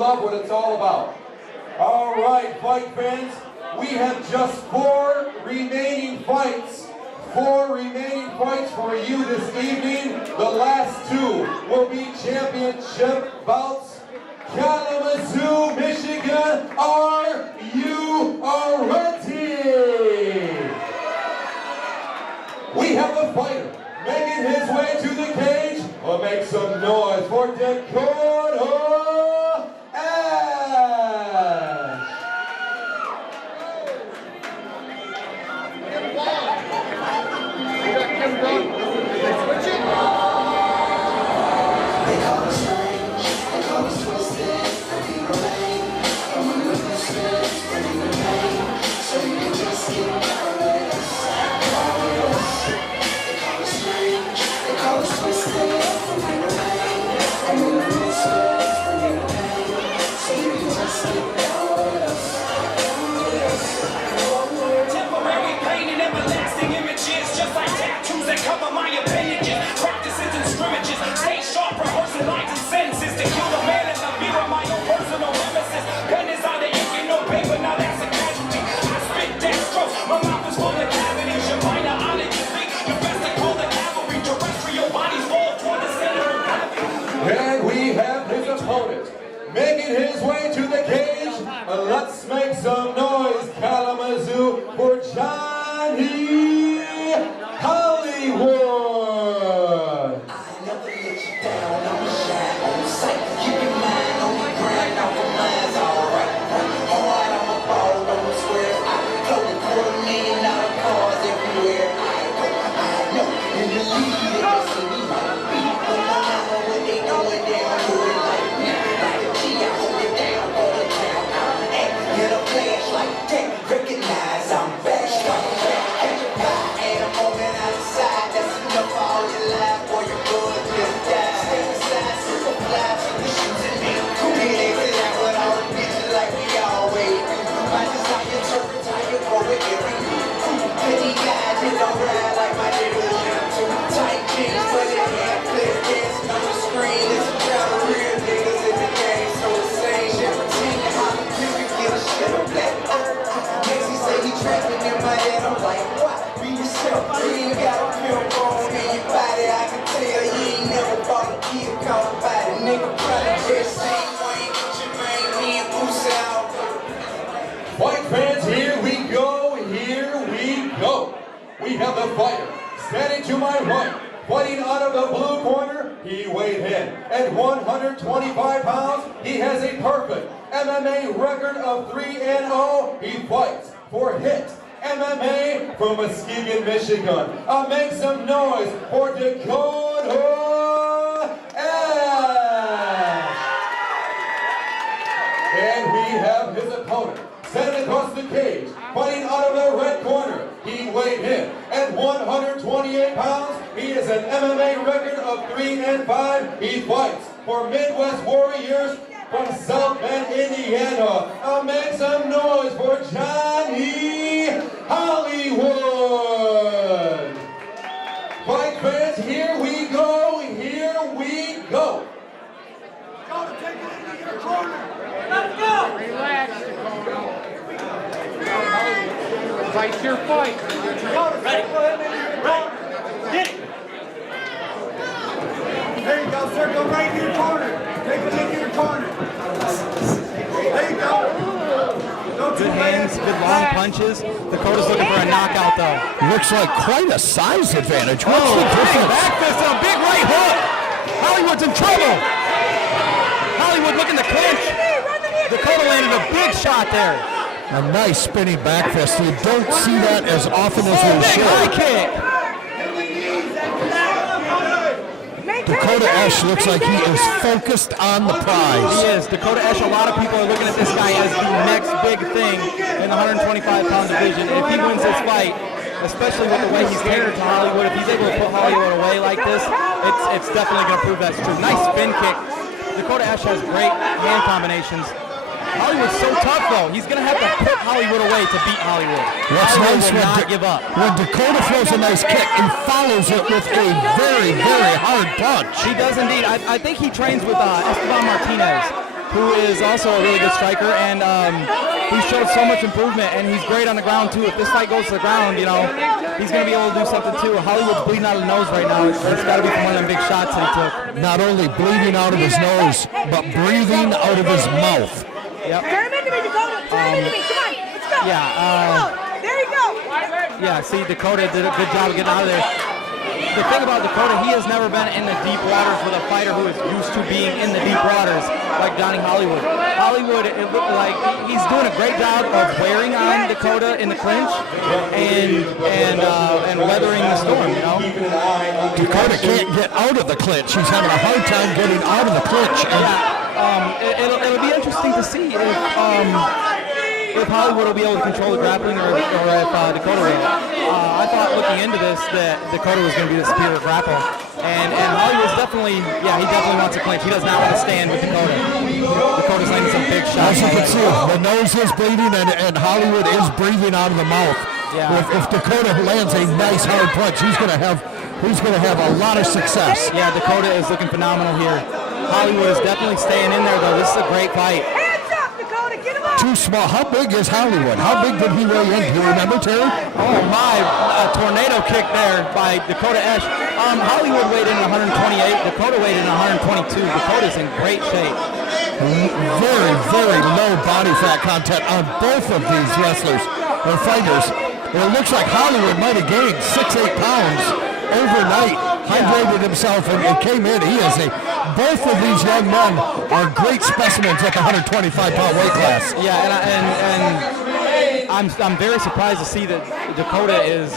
love what it's all about. All right, fight fans, we have just 4 remaining fights. 4 remaining fights for you this evening. The last 2 will be championship bouts. Kalamazoo, Michigan, are you ready? We have the fighter making his way to the cage. We'll make some noise for Dakota Esch. Making his way to the cage, let's make some noise, Kalamazoo, for Johnny Hollywood. I never let you down, I'm shine on sight. Keep your mind on the grind, now the mind's alright. Hard, I'm a ball on the squares. I float $250,000 cars everywhere I go. I know in the league, they can see me might be. But no matter what they going down, do it like me. Recognize I'm back, strike back, catch a pie, and a moment outside. That's enough for all your life, boy, your blood just died. Stay aside, super fly, the shoes and me. Get exit out with all the bitches like we always do. I just how you interpret, how you go with every move. Petty guys, you don't ride like my niggas used to. Tight jeans, but it ain't clear, dancing on the screen. It's a crowd of real niggas in the game, so the same. Everything you holler, you can get a shit of black. He trapping in my head, I'm like, what? Be yourself, you ain't got a pimp on in your body. I can tell you ain't never bought a kid called a body. Nigga, probably just same way, get your main man, boost out. Fight fans, here we go, here we go. We have the fighter standing to my right, fighting out of the blue corner. He weighed in at 125 pounds. He has a perfect MMA record of 3-0. He fights for HIT MMA from Muskegon, Michigan. Make some noise for Dakota Esch. And we have his opponent standing across the cage, fighting out of the red corner. He weighed in at 128 pounds. He has an MMA record of 3-5. He fights for Midwest Warriors from South Bend, Indiana. Make some noise for Johnny Hollywood. Fight fans, here we go, here we go. Dakota, take it into your corner. Let's go. Relax, Dakota. Fight your fight. Dakota, ready. Go ahead into your corner. Get it. There you go, sir. Go right in your corner. Take it into your corner. There you go. Good hands, good long punches. Dakota's looking for a knockout, though. Looks like quite a size advantage. What's the Big difference? back fist and a big right hook. Hollywood's in trouble. Hollywood looking to clinch. Dakota landed a big shot there. A nice spinning back fist. You don't see that as often as we Big high should. kick. Dakota Esch looks like he is focused on the prize. He is. Dakota Esch, a lot of people are looking at this guy as the next big thing in the 125-pound division. And if he wins this fight, especially with the way he's catered to Hollywood, if he's able to put Hollywood away like this, it's definitely going to prove that's true. Nice spin kick. Dakota Esch has great hand combinations. Hollywood's so tough, though. He's going to have to put Hollywood away to beat Hollywood. Hollywood will not give up. When Dakota throws a nice kick and follows it with a very, very hard punch. He does indeed. I think he trains with Esteban Martinez. who is also a really good striker, and he showed so much improvement, and he's great on the ground too. If this fight goes to the ground, you know, he's going to be able to do something too. Hollywood's bleeding out of the nose right now. It's got to be from one of them big shots that he took. Not only bleeding out of his nose, but breathing out of his mouth. Yep. Turn him into me, Dakota. Turn him into me. Come on. Let's go. Yeah. There you go. Yeah, see, Dakota did a good job of getting out of there. The thing about Dakota, he has never been in the deep waters with a fighter who is used to being in the deep waters like Johnny Hollywood. Hollywood, it looked like he's doing a great job of wearing on Dakota in the clinch and weathering the storm, you know? Dakota can't get out of the clinch. He's having a hard time getting out of the clinch. It'll be interesting to see if Hollywood will be able to control the grappling or if Dakota will. I thought looking into this that Dakota was going to be the superior grapple. And Hollywood's definitely, he definitely wants to clinch. He does not want to stand with Dakota. Dakota's landing some big shots. As you can see, the nose is bleeding and Hollywood is breathing out of the mouth. Yeah. If Dakota lands a nice hard punch, he's going to have a lot of success. Yeah, Dakota is looking phenomenal here. Hollywood is definitely staying in there though. This is a great fight. Hands up, Dakota. Get him up. Too small. How big is Hollywood? How big did he weigh in? Do you remember, Terry? Oh my, a tornado kick there by Dakota Esch. Hollywood weighed in 128, Dakota weighed in 122. Dakota's in great shape. Very, very low body fat content on both of these wrestlers or fighters. It looks like Hollywood might have gained 6-8 pounds overnight, hydrated himself and came in. Both of these young men are great specimens at the 125-pound weight class. Yeah, and I'm very surprised to see that Dakota is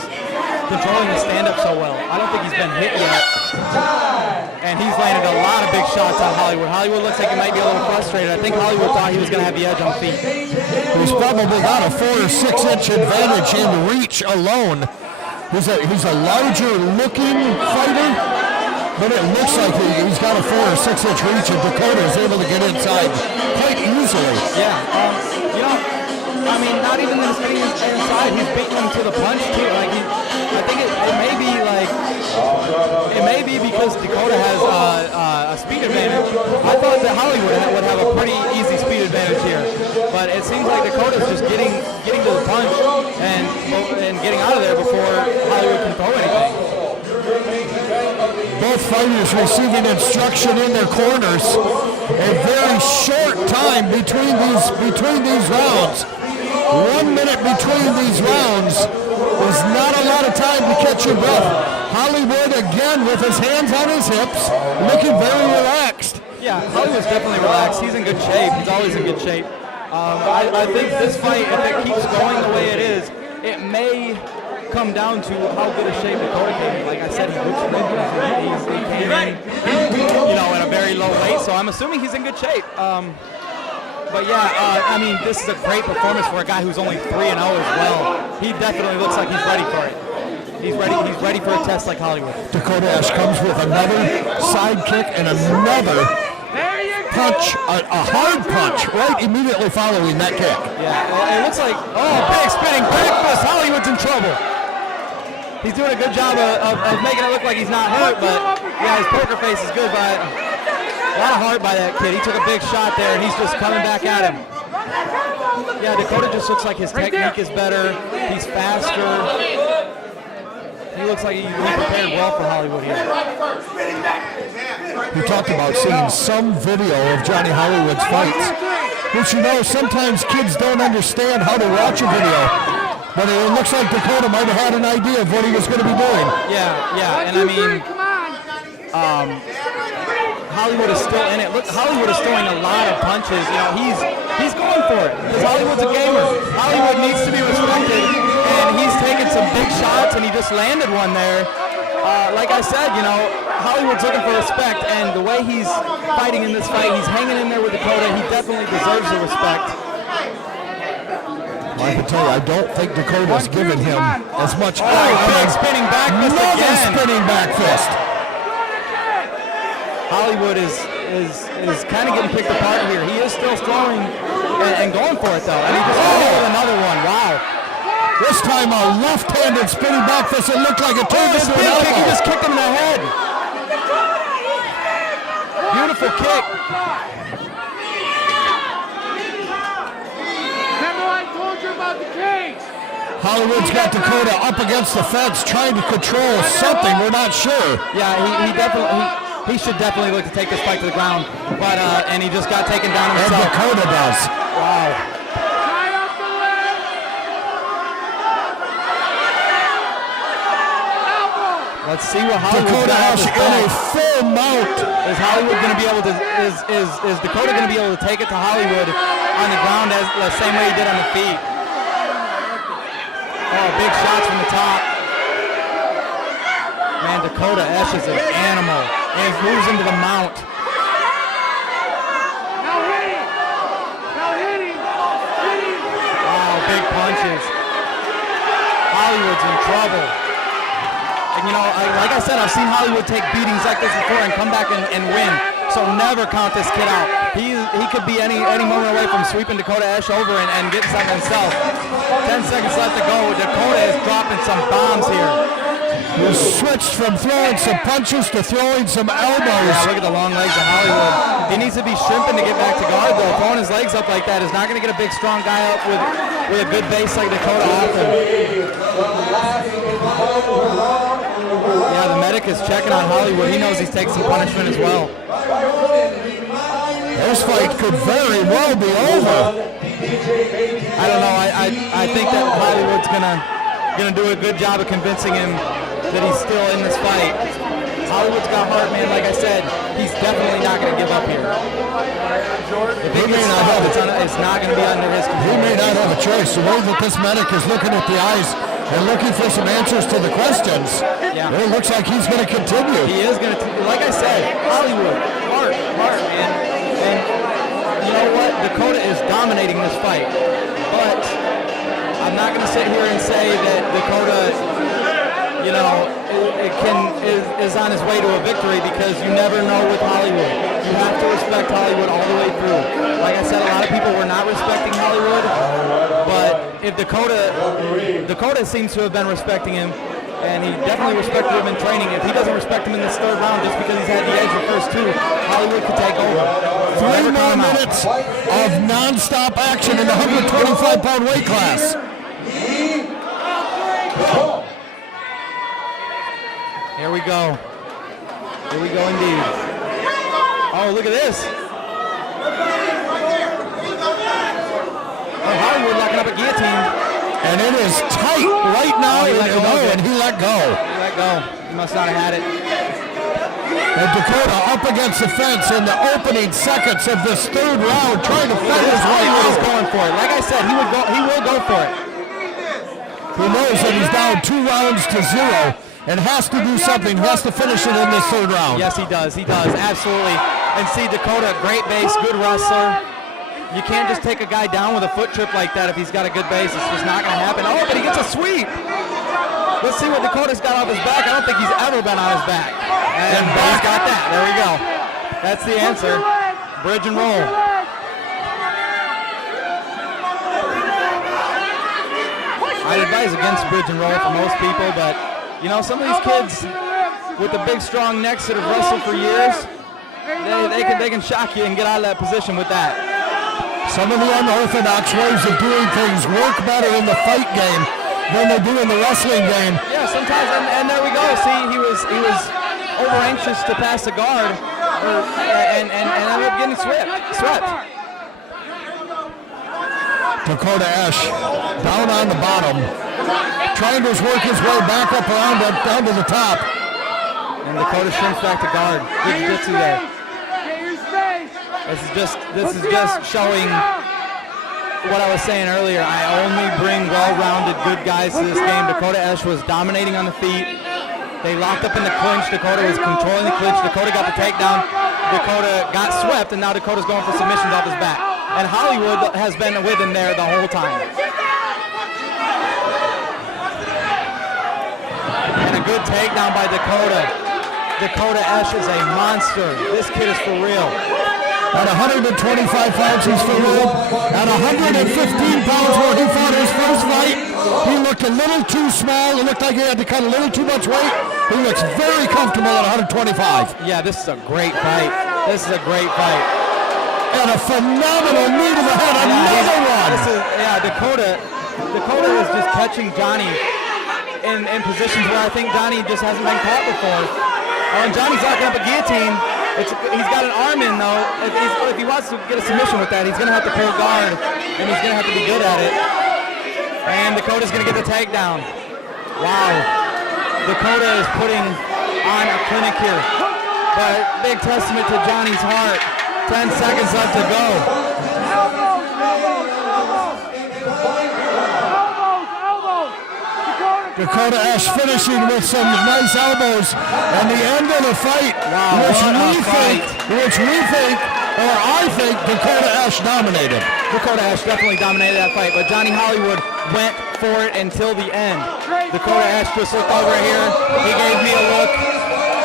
controlling the stand-up so well. I don't think he's been hit yet. And he's landed a lot of big shots on Hollywood. Hollywood looks like he might be a little frustrated. I think Hollywood thought he was going to have the edge on feet. He's probably got a 4 or 6 inch advantage in reach alone. He's a larger looking fighter, but it looks like he's got a 4 or 6 inch reach, and Dakota is able to get inside quite easily. Yeah, I mean, not even just getting inside, he's beating him to the punch too. Like I think it may be because Dakota has a speed advantage. I thought that Hollywood would have a pretty easy speed advantage here, but it seems like Dakota's just getting to the punch and getting out of there before Hollywood can throw anything. Both fighters receiving instruction in their corners. A very short time between these rounds. 1 minute between these rounds was not a lot of time to catch your breath. Hollywood again with his hands on his hips, looking very relaxed. Yeah, Hollywood's definitely relaxed. He's in good shape. He's always in good shape. I think this fight, if it keeps going the way it is, it may come down to how good a shape Dakota came in. Like I said, he came in, in a very low weight, so I'm assuming he's in good shape. But yeah, I mean, this is a great performance for a guy who's only 3-0 as well. He definitely looks like he's ready for it. He's ready for a test like Hollywood. Dakota Esch comes with another side kick and another punch, a hard punch, right immediately following that kick. Yeah, well, it looks like, big spinning backfist. Hollywood's in trouble. He's doing a good job of making it look like he's not hurt, but yeah, his poker face is good, but a lot of heart by that kid. He took a big shot there, and he's just coming back at him. Yeah, Dakota just looks like his technique is better. He's faster. He looks like he prepared well for Hollywood here. We talked about seeing some video of Johnny Hollywood's fights, which sometimes kids don't understand how to watch a video. But it looks like Dakota might have had an idea of what he was going to be doing. Yeah, and I mean, Hollywood is still in it. Look, Hollywood is throwing a lot of punches. He's going for it because Hollywood's a gamer. Hollywood needs to be respected, and he's taking some big shots, and he just landed one there. Like I said, Hollywood's looking for respect, and the way he's fighting in this fight, he's hanging in there with Dakota. He definitely deserves the respect. I can tell you, I don't think Dakota's given him as much. Big spinning back fist again. Another spinning back fist. Hollywood is kind of getting picked apart here. He is still throwing and going for it though. And he just with another one. Wow. This time a left-handed spinning back fist. It looked like it turned into an elbow. Kick. He just kicked him in the head. Beautiful kick. Hollywood's got Dakota up against the fence trying to control something. We're not sure. Yeah, he should definitely look to take this fight to the ground, but and he just got taken down himself. And Dakota does. Wow. Let's see what Hollywood's Dakota got Esch in a full mount. Is Hollywood going to be able to? Is Dakota going to be able to take it to Hollywood on the ground as the same way he did on the feet? Oh, big shots from the top. Man, Dakota Esch is an animal and moves into the mount. Wow, big punches. Hollywood's in trouble. And you know, like I said, I've seen Hollywood take beatings like this before and come back and win. So never count this kid out. He could be any moment away from sweeping Dakota Esch over and getting something himself. 10 seconds left to go. Dakota is dropping some bombs here. He switched from throwing some punches to throwing some elbows. Yeah, look at the long legs of Hollywood. He needs to be shrimping to get back to guard, though. Throwing his legs up like that is not going to get a big, strong guy up with a good base like Dakota often. Yeah, the medic is checking on Hollywood. He knows he's taking some punishment as well. This fight could very well be over. I don't know. I think that Hollywood's gonna do a good job of convincing him that he's still in this fight. Hollywood's got heart, man. Like I said, he's definitely not gonna give up here. If he gets stopped, it's not gonna be under his control. He may not have a choice. The way that this medic is looking at the eyes and looking for some answers to the questions, it looks like he's going to continue. He is going to, like I said, Hollywood, heart, man. And you know what? Dakota is dominating this fight. But I'm not going to sit here and say that Dakota, you know, is on his way to a victory, because you never know with Hollywood. You have to respect Hollywood all the way through. Like I said, a lot of people were not respecting Hollywood, but if Dakota seems to have been respecting him, and he definitely respected him in training. If he doesn't respect him in this third round just because he's had the edge the first two, Hollywood could take over. 3 more minutes of non-stop action in the 125-pound weight class. Here we go. Here we go indeed. Oh, look at this. Oh, Hollywood locking up a guillotine. And it is tight right now. He let go. And he let go. He let go. He must not have had it. And Dakota up against the fence in the opening seconds of this third round, trying to fight his way Hollywood is out. going for it. Like I said, he will go for it. He knows that he's down 2 rounds to 0 and has to do something. He has to finish it in this third round. Yes, he does. He does. Absolutely. And see, Dakota, great base, good wrestler. You can't just take a guy down with a foot trip like that if he's got a good base. It's just not going to happen. Oh, but he gets a sweep. Let's see what Dakota's got off his back. I don't think he's ever been on his back. And he's got that. There we go. That's the answer. Bridge and roll. I'd advise against bridge and roll for most people, but you know, some of these kids with the big, strong necks that have wrestled for years, they can shock you and get out of that position with that. Some of the unorthodox ways of doing things work better in the fight game than they do in the wrestling game. Yeah, sometimes, and there we go. See, he was over anxious to pass the guard, and ended up getting swept. Dakota Esch down on the bottom, trying to work his way back up around down to the top. And Dakota shrinks back to guard. Good jiu-jitsu there. This is just showing what I was saying earlier. I only bring well-rounded good guys to this game. Dakota Esch was dominating on the feet. They locked up in the clinch. Dakota was controlling the clinch. Dakota got the takedown. Dakota got swept, and now Dakota's going for submissions off his back. And Hollywood has been with him there the whole time. And a good takedown by Dakota. Dakota Esch is a monster. This kid is for real. At 125 pounds, he's for real. At 115 pounds, where he fought his first fight, he looked a little too small. It looked like he had to cut a little too much weight. He looks very comfortable at 125. Yeah, this is a great fight. This is a great fight. And a phenomenal knee to the head. Another one. Dakota Dakota is just catching Johnny in positions where I think Johnny just hasn't been caught before. Oh, and Johnny's locking up a guillotine. He's got an arm in though. If he wants to get a submission with that, he's going to have to pull guard, and he's going to have to be good at it. And Dakota's going to get the takedown. Wow. Dakota is putting on a clinic here. But big testament to Johnny's heart. 10 seconds left to go. Dakota Esch finishing with some nice elbows, and the end of the fight, Wow, which we think, or I think, Dakota Esch dominated. Dakota Esch definitely dominated that fight, but Johnny Hollywood went for it until the end. Dakota Esch just looked over here. He gave me a look.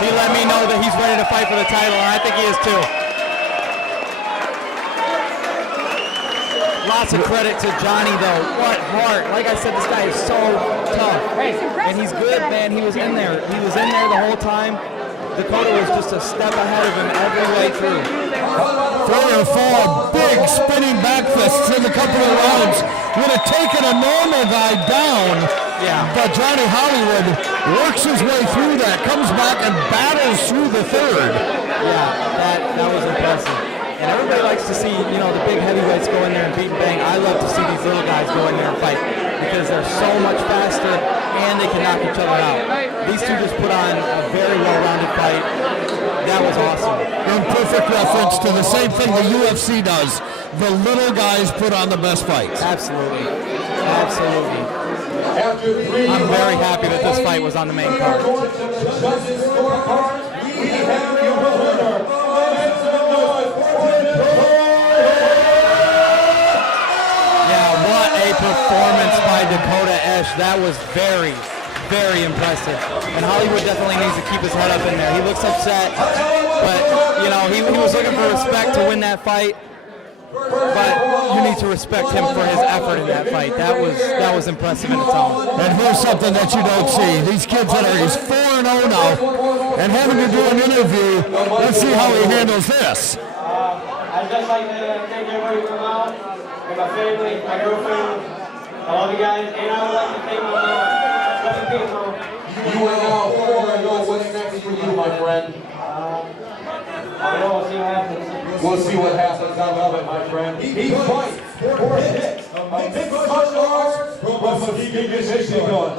He let me know that he's ready to fight for the title, and I think he is too. Lots of credit to Johnny though. What heart. Like I said, this guy is so tough. And he's good, man. He was in there. He was in there the whole time. Dakota was just a step ahead of him every way through. 3 or 4 big spinning back fists in a couple of rounds. Would have taken a normal guy down. Yeah. But Johnny Hollywood works his way through that, comes back and battles through the third. Yeah, that was impressive. And everybody likes to see, the big heavyweights go in there and beat and bang. I love to see these little guys go in there and fight because they're so much faster and they can knock each other out. These two just put on a very well-rounded fight. That was awesome. In perfect reference to the same thing the UFC does. The little guys put on the best fights. Absolutely. Absolutely. I'm very happy that this fight was on the main card. Judges scorecard, we have your winner. Performance by Dakota Esch. That was very, very impressive. And Hollywood definitely needs to keep his head up in there. He looks upset, but he was looking for respect to win that fight. But you need to respect him for his effort in that fight. That was impressive in its own. And here's something that you don't see. These kids that are, he's 4-0 now, and having to do an interview. Let's see how he handles this. I'd just like to thank everybody for coming out. And my family, my girlfriend, I love you guys, and I would like to thank my mom. Love you, Pete, Mom. You are now 4-0. What's next for you, my friend? I don't know, we'll see what happens. We'll see what happens. I love it, my friend. He fights for hits. A mixed martial arts from a position going.